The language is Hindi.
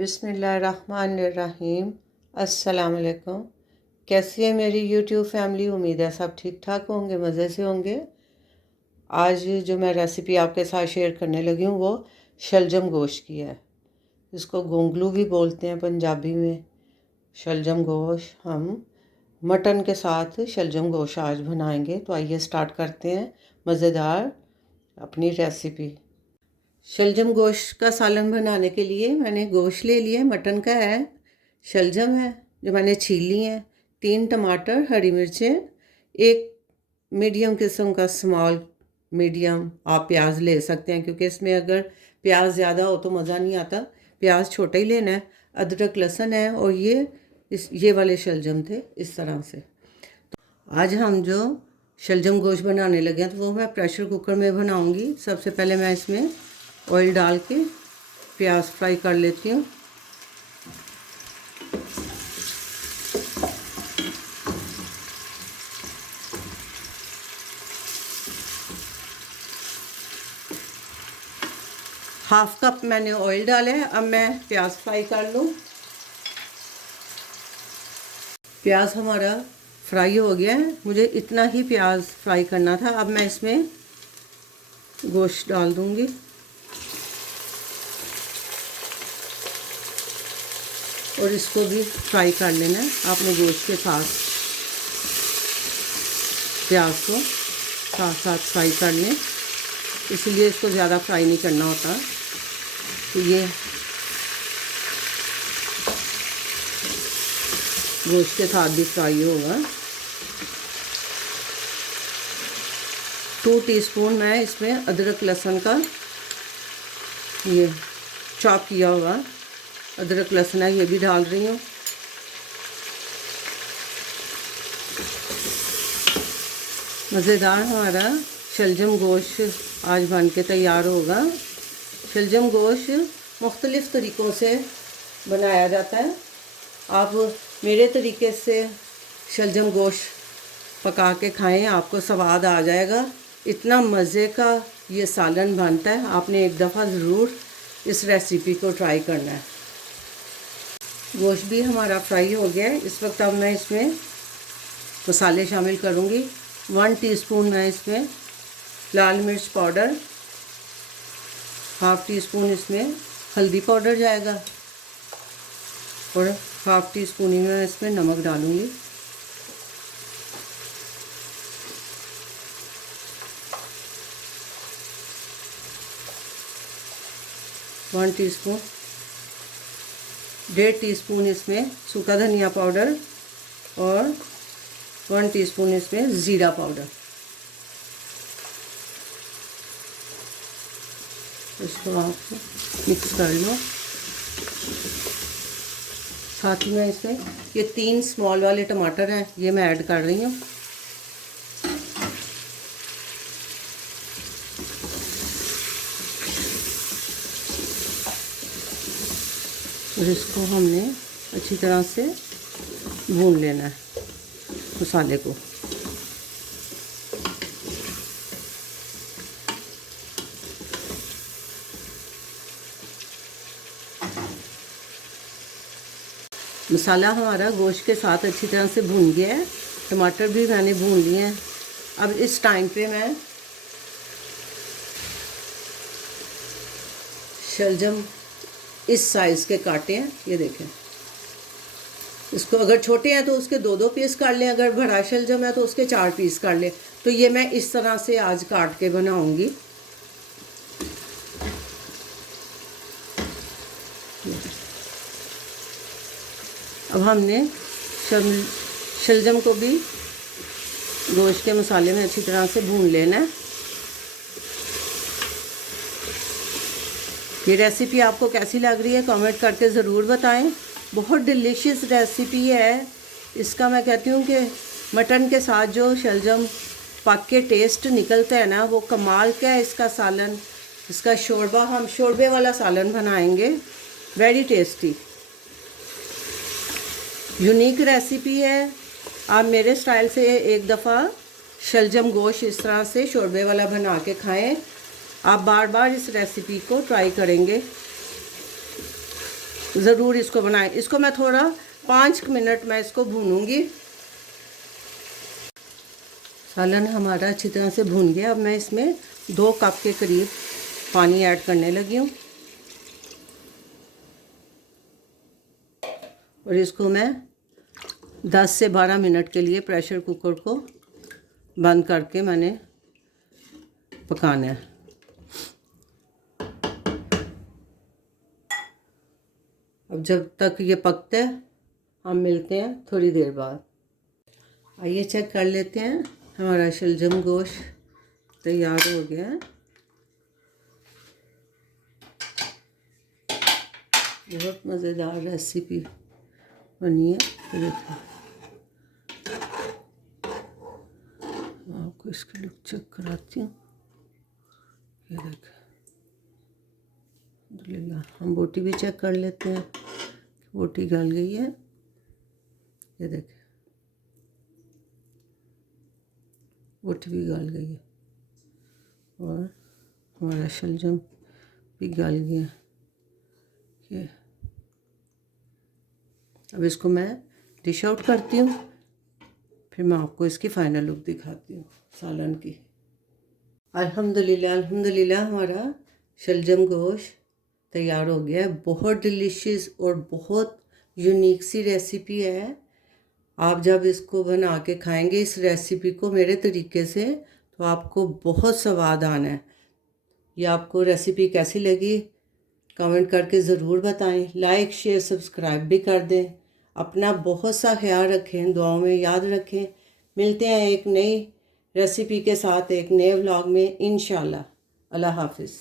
बिस्मिल्लाहिर्रहमानिर्रहीम। अस्सलाम वालेकुम। कैसी है मेरी यूट्यूब फैमिली? उम्मीद है सब ठीक ठाक होंगे, मज़े से होंगे। आज जो मैं रेसिपी आपके साथ शेयर करने लगी हूँ वो शलजम गोश्त की है। इसको गोंगलू भी बोलते हैं पंजाबी में। शलजम गोश्त हम मटन के साथ शलजम गोश्त आज बनाएंगे। तो आइए स्टार्ट करते हैं मज़ेदार अपनी रेसिपी। शलजम गोश्त का सालन बनाने के लिए मैंने गोश्त ले लिया, मटन का है, शलजम है जो मैंने छील ली है, 3 टमाटर, हरी मिर्चें, एक मीडियम किस्म का स्मॉल मीडियम आप प्याज ले सकते हैं, क्योंकि इसमें अगर प्याज ज़्यादा हो तो मज़ा नहीं आता। प्याज छोटा ही लेना है। अदरक लहसुन है और ये वाले शलजम थे इस तरह से। आज हम जो शलजम गोश्त बनाने लगे हैं तो वो मैं प्रेशर कुकर में बनाऊंगी। सबसे पहले मैं इसमें ऑयल डाल के प्याज फ्राई कर लेती हूँ। हाफ कप मैंने ऑयल डाला है। अब मैं प्याज फ्राई कर लूँ। प्याज हमारा फ्राई हो गया है। मुझे इतना ही प्याज फ्राई करना था। अब मैं इसमें गोश्त डाल दूँगी। और इसको भी फ्राई कर लेना है आपने गोश्त के साथ। प्याज को साथ साथ फ्राई कर लें, इसलिए इसको ज़्यादा फ्राई नहीं करना होता। तो ये गोश्त के साथ भी फ्राई होगा। 2 टीस्पून मैं इसमें अदरक लहसुन का ये चॉप किया हुआ अदरक लहसुन है, ये भी डाल रही हूँ। मज़ेदार हमारा शलजम गोश्त आज बन के तैयार होगा। शलजम गोश्त मुख्तलिफ़ तरीक़ों से बनाया जाता है। आप मेरे तरीके से शलजम गोश्त पका के खाएं, आपको स्वाद आ जाएगा। इतना मज़े का ये सालन बनता है। आपने एक दफ़ा ज़रूर इस रेसिपी को ट्राई करना है। गोश्त भी हमारा फ्राई हो गया है। इस वक्त अब मैं इसमें मसाले शामिल करूँगी। 1 टीस्पून मैं इसमें लाल मिर्च पाउडर, हाफ़ टी स्पून इसमें हल्दी पाउडर जाएगा और हाफ़ टी स्पून ही मैं इसमें नमक डालूँगी। वन टीस्पून, 1.5 टीस्पून इसमें सूखा धनिया पाउडर और 1 टीस्पून इसमें ज़ीरा पाउडर। इसको आप मिक्स कर लो। साथ ही में इसमें ये 3 स्मॉल वाले टमाटर हैं, ये मैं ऐड कर रही हूँ। और इसको हमने अच्छी तरह से भून लेना है मसाले को। मसाला हमारा गोश्त के साथ अच्छी तरह से भून गया है। टमाटर भी मैंने भून लिए हैं। अब इस टाइम पे मैं शलजम इस साइज़ के काटे हैं, ये देखें। इसको अगर छोटे हैं तो उसके 2-2 पीस काट लें, अगर बड़ा शलजम है तो उसके 4 पीस काट लें। तो ये मैं इस तरह से आज काट के बनाऊंगी। अब हमने शलजम को भी गोश्त के मसाले में अच्छी तरह से भून लेना है। ये रेसिपी आपको कैसी लग रही है कमेंट करके ज़रूर बताएं। बहुत डिलीशियस रेसिपी है। इसका मैं कहती हूँ कि मटन के साथ जो शलजम पक के टेस्ट निकलता है ना, वो कमाल का है। इसका सालन, इसका शोरबा, हम शोरबे वाला सालन बनाएंगे, वेरी टेस्टी, यूनिक रेसिपी है। आप मेरे स्टाइल से एक दफ़ा शलजम गोश्त इस तरह से शोरबे वाला बना के खाएं। आप बार बार इस रेसिपी को ट्राई करेंगे। ज़रूर इसको बनाएं। इसको मैं थोड़ा 5 मिनट मैं इसको भूनूंगी। सालन हमारा अच्छी तरह से भून गया। अब मैं इसमें 2 कप के करीब पानी ऐड करने लगी हूँ और इसको मैं 10 से 12 मिनट के लिए प्रेशर कुकर को बंद करके मैंने पकाना है। अब जब तक ये पकता है हम मिलते हैं थोड़ी देर बाद। आइए चेक कर लेते हैं, हमारा शलजम गोश्त तैयार हो गया है। बहुत मज़ेदार रेसिपी बनी है। तो देखो आपको इसकी लुक चेक कराती हूँ। ये देखो, अल्हम्दुलिल्लाह। हम बोटी भी चेक कर लेते हैं, बोटी गल गई है। ये देखें, बोटी भी गल गई है और हमारा शलजम भी गल गया। ये अब इसको मैं डिश आउट करती हूँ, फिर मैं आपको इसकी फ़ाइनल लुक दिखाती हूँ सालन की। अल्हम्दुलिल्लाह अल्हम्दुलिल्लाह, हमारा शलजम गोश्त तैयार हो गया है। बहुत डिलीशियस और बहुत यूनिक सी रेसिपी है। आप जब इसको बना के खाएंगे इस रेसिपी को मेरे तरीके से, तो आपको बहुत स्वाद आना है। ये आपको रेसिपी कैसी लगी कमेंट करके ज़रूर बताएं। लाइक शेयर सब्सक्राइब भी कर दें। अपना बहुत सा ख्याल रखें, दुआओं में याद रखें। मिलते हैं एक नई रेसिपी के साथ एक नए व्लॉग में इंशाल्लाह। अल्लाह हाफिज़।